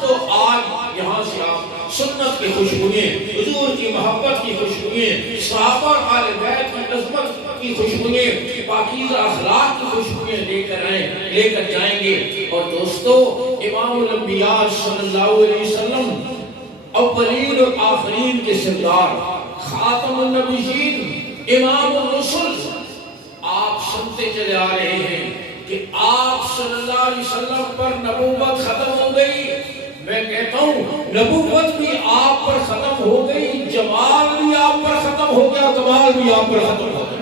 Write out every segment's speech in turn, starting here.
دوستو آج یہاں سے آپ سنت کی خوشبوئیں، حضور کی محبت کی خوشبوئیں، صحابہ اور آل بیت کی عظمت کی خوشبوئیں، پاکیزہ اخلاق کی خوشبوئیں لے کر جائیں گے۔ اور دوستو امام الانبیاء صلی اللہ علیہ وسلم اولین اور آخرین کے سردار، خاتم النبیین، امام الرسل، آپ سنتے چلے آ رہے ہیں کہ آپ صلی اللہ علیہ وسلم پر نبوت ختم ہو گئی۔ میں کہتا ہوں نبوت بھی آپ پر ختم ہو گئی، جمال بھی آپ پر ختم ہو گیا، کمال بھی آپ پر ختم ہو گیا۔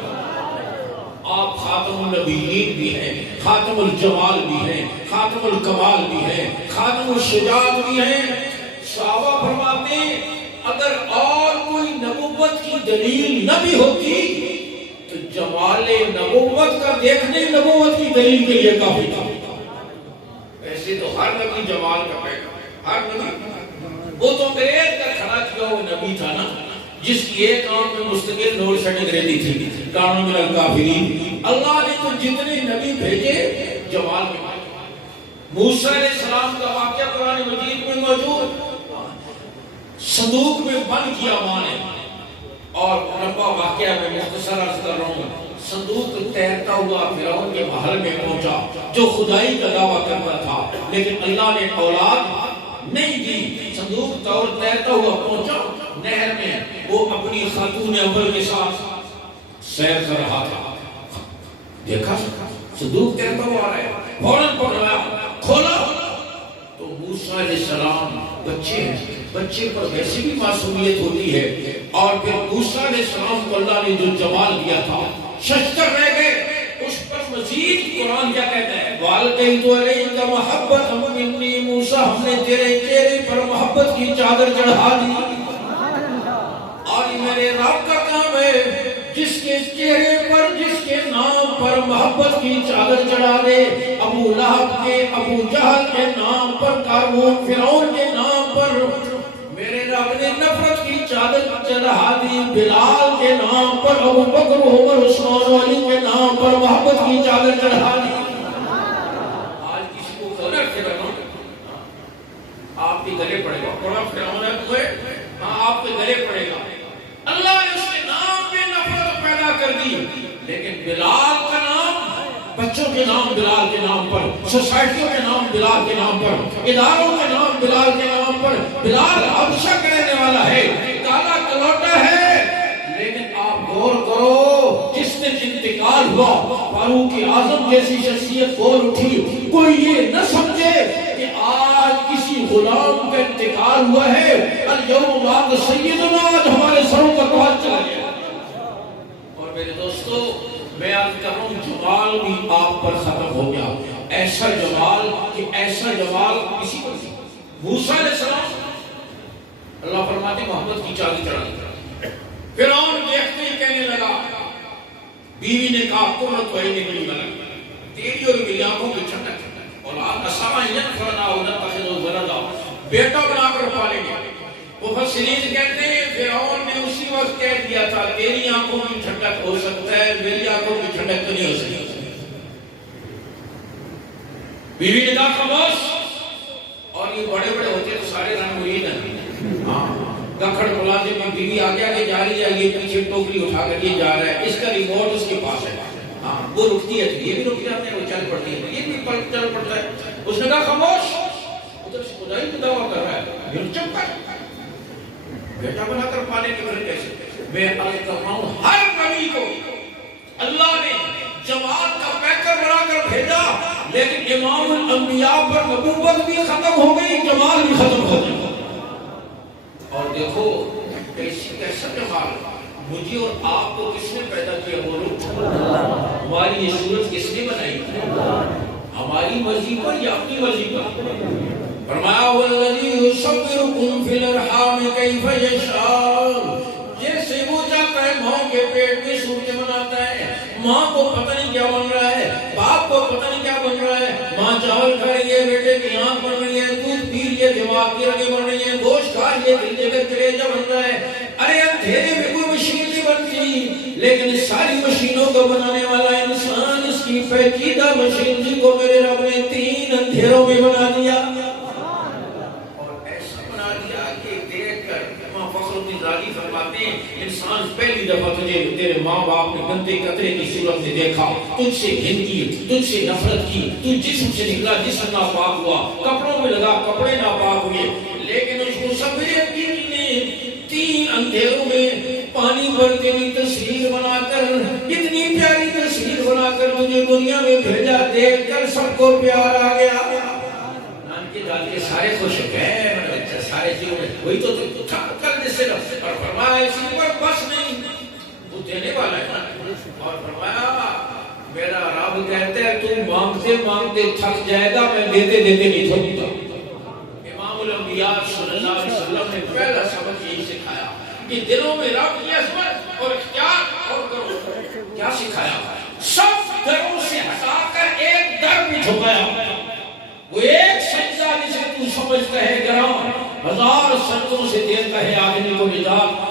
آپ خاتم النبیین بھی ہیں، خاتم الجمال بھی ہیں، خاتم الکمال بھی ہیں، خاتم الشجاعت بھی ہیں۔ صحابہ فرماتے ہیں اگر اور کوئی نبوت کی دلیل نہ بھی ہوتی تو جمال نبوت کا دیکھنے نبوت کی دلیل کے لیے کافی تھا۔ ایسے تو ہر نبی جمال کا پیغام، ہر نبی، وہ تو انگریز کا کھڑا کیا وہ نبی تھا نا، جس کی ایک آنکھ میں مستقل نور شٹک رہتی تھی، کانوں میں الکافرین۔ اللہ نے تو جتنے نبی بھیجے جمال میں پائے۔ موسیٰ علیہ السلام کا واقعہ قرآن مجید میں موجود، صندوق میں بند کیا ماں نے، اور ربا واقعہ میں مختصر عرض کر رہا ہوں۔ صندوق تیرتا ہوا فرعون کے محل میں پہنچا جو خدائی کا دعویٰ کرتا تھا، لیکن اللہ نے اولاد نہیں دی۔ صندوق تیرتا ہوا پہنچا نہر میں، وہ اپنی خاتون اول کے ساتھ سیر کر رہا تھا۔ دیکھا صندوق تیرتا ہوا آ رہا ہے، فوراً پکڑا، کھولا تو موسیٰ علیہ السلام بچے پر ویسی بھی معصومیت ہوتی ہے، اور پھر موسیٰ علیہ السلام کو اللہ نے جو جمال دیا تھا ششتر رہ گئے۔ اس پر مزید قرآن کیا کہتا ہے؟ وَأَلْقَيْتُ عَلَيْكَ مَحَبَّةً مِّنِّي، موسیٰ ہم نے تیرے چہرے پر محبت کی چادر چڑھا دی۔ اور یہ میرے رب کا کام ہے، جس کے چہرے پر، جس کے نام پر محبت کی چادر چڑھا دے۔ ابو لہب کے، ابو جہل کے نام پر، قارون فرعون کے نام پر میرے رب نے نفرت کی چادر چڑھا دی۔ بلال کے نام پر، ابو بکر، عمر، عثمان، علی کے نام پر محبت کی چادر چڑھا دی۔ آج کسی کو خبر فرعون آپ کے گلے پڑے گا، بڑا فرعون ہے تو ہاں آپ کے گلے پڑے گا۔ اللہ نے اس کے نام پہ نفرت پیدا کر دی، لیکن بلال کا نام، بچوں کے نام بلال کے نام پر، سوسائٹیوں کے نام بلال کے نام پر، اداروں کے نام بلال کے نام پر۔ بلال حبشہ کا رہنے والا ہے، کالا کلوٹا ہے، لیکن آپ غور کرو جس نے انتقال ہوا، فاروق اعظم جیسی شخصیت بول اٹھی، کوئی یہ نہ سمجھے کہ آج کسی غلام کا انتقال ہوا ہے، الیوم بعد سیدنا، آج ہمارے سروں کا تاج چلا گیا۔ اور میرے دوستو میں عرض کر رہا ہوں جمال بھی آپ پر ختم ہو گیا۔ ایسا جمال کہ ایسا جمال کسی کو نہیں۔ موسیٰ علیہ السلام اللہ فرماتے محبت کی چادر چڑھا دی۔ فرعون دیکھتے ہی کہنے لگا، بیوی نے کہا قرۃ عین لی ولد، تیری اور میری آنکھوں کی ٹھنڈک، اولاد اسامہ ینفعنا او نتخذہ ولدا، بیٹا بنا کر پالیں گے۔ مفسرین کہتے ہیں فرعون نے اسی وقت کہہ دیا تھا تیری آنکھوں کی ٹھنڈک ہو سکتا ہے، میری آنکھوں کی ٹھنڈک تو نہیں ہو سکتی۔ بیوی نے کہا خاموش، اور یہ بڑے بڑے ہوتے تو سارے رنگ ہوئی نا، گکھڑ ملازم میں بیوی آگے آگے جا رہی ہے، یہ پیچھے ٹوکری اٹھا کر یہ جا رہا ہے، اس کا ریموٹ اس کے پاس ہے، وہ رکتی ہے یہ بھی رک جاتے ہیں، وہ چل پڑتی ہے یہ بھی چل پڑتا ہے۔ اس نے کہا خاموش، ادھر سے خدائی کو دعویٰ کر رہا ہے، یہ چپ کر، بیٹا بنا کر پانے کے بارے کیسے؟ میں عرض کر رہا ہوں ہر نبی کو اللہ نے جمال کا پیکر بنا کر بھیجا، لیکن امام الانبیاء پر نبوت بھی ختم ہو گئی، جمال بھی ختم ہو گیا۔ اور دیکھو کیسا جمال، مجھے اور آپ کو کس نے پیدا کیا؟ بولو، ہماری یہ صورت کس نے بنائی؟ ہماری مرضی پر یا اپنی مرضی پر؟ فرمایا والذی یصورکم فی الارحام کیف یشاء، جیسے وہ چاہتا ہے ماں کے پیٹ میں صورتیں بناتا ہے۔ ماں کو پتہ نہیں کیا بن رہا ہے، باپ کو پتہ نہیں کیا بن رہا ہے، ماں چاول کھا رہی ہے، بیٹے کی آنکھ بن رہی ہے، دودھ پی رہی ہے، دماغ کی رگیں بن رہی ہیں، گوشت کھا رہی ہے، دل جگر کلیجہ بن رہا ہے۔ ارے اندھیرے میں کوئی مشین نہیں بنتی، لیکن اس ساری مشینوں کو بنانے والا انسان، اس کی پیچیدہ مشینری کو میرے رب نے 3 اندھیروں میں بنا دیا۔ راضی فرماتے ہیں انسان پہلی دفعہ تجھے تیرے ماں باپ نے گندے قطرے کی صورت میں دیکھا، تجھ سے گھن کی، تجھ سے نفرت کی، تو جسم سے نکلا جسم ناپاک ہوا، کپڑوں میں لگا کپڑے ناپاک ہوئے، لیکن اس کو صبر حقیقی نے 3 اندھیروں میں پانی پر تیری تصویر بنا کر، اتنی پیاری تصویر بنا کر تجھے دنیا میں بھیجا، دیکھ کر سب کو پیار آ گیا، نانکے دادکے سارے خوش ہو گئے، بچہ سارے جیوں میں وہی تو کل جس سے اور فرمایا اسی پر بس نہیں، وہ دینے والا ہے نا، اور فرمایا میرا رب کہتا ہے تو مانگتے مانگتے تھک جائے گا، میں دیتے دیتے نہیں تھکتا۔ امام الانبیاء صلی اللہ علیہ وسلم نے پہلا سبق یہی سکھایا کہ دلوں میں رب کی عظمت اور اختیار اور کرو، کیا سکھایا؟ سب دروں سے ہٹا کر ایک در بھی جھکایا، وہ ایک سجدہ جسے تو سمجھتا ہے گراں، 1000 سجدوں سے دیتا ہے آدمی کو نجات۔